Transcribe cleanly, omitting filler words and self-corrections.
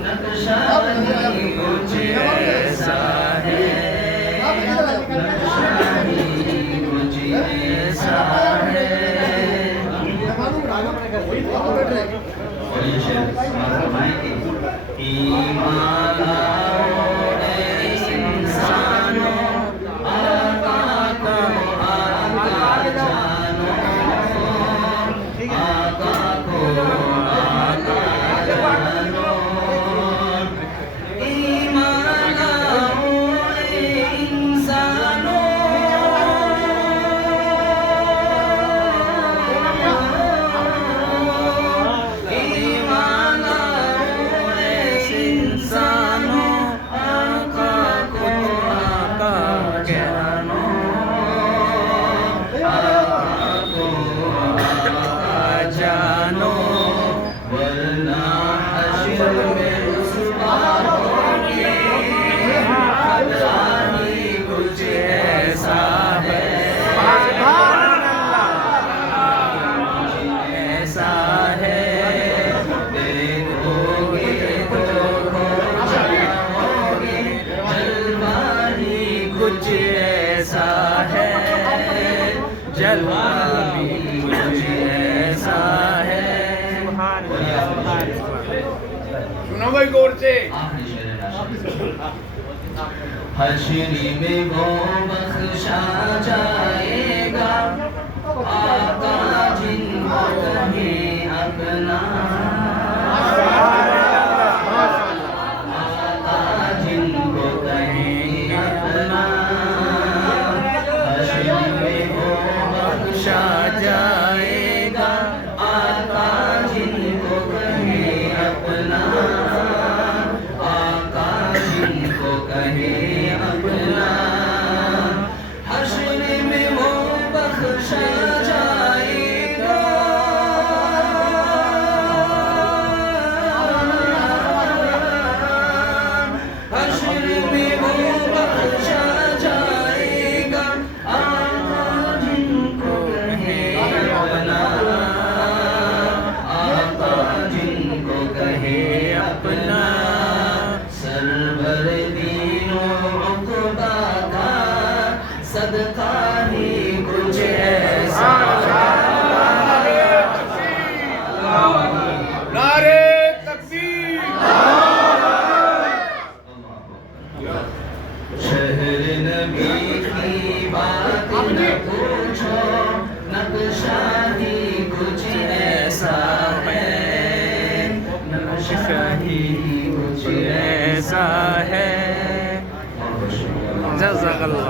नक्शा ही कुछ ऐसा है, नक्शा ही कुछ ऐसा है। और ये शेर फरमाएंगे, ईमान लाओ ए इंसानों, आका को आका जानो, आका को आका जानो। ईमान लाओ ए इंसानों, ईमान लाओ ए इंसानों, आका को आका जानो, आका को आका जानो, वरना हश्र में रुसवा होगे। खतरा ही कुछ ऐसा है, ऐसा है। देखोगे तो खो जाओगे, जलवा ही कुछ ऐसा है, जलवा भी कुछ ऐसा है। सुनो भाई गौर से। हश्री में वो बख्शा जाएगा, आका जिनको कहे अपना, आका जिनको कहे अपना। हश्री में वो बख्शा जाएगा, आका जिनको कहे अपना, आका जिनको कहे अपना। हश्र में वो बख्शा जाएगा, हश्र में वो बख्शा जाएगा, आका जिनको कहे अपना, आका जिनको कहे अपना। सरवर दीनो उक़बा का सदका ही कुछ ऐसा नारे तकबीर। शहर नबी की बात न पूछो, नक्शा ही कुछ ऐसा है, नक्शा ही कुछ ऐसा है। जज़ाकल्लाह।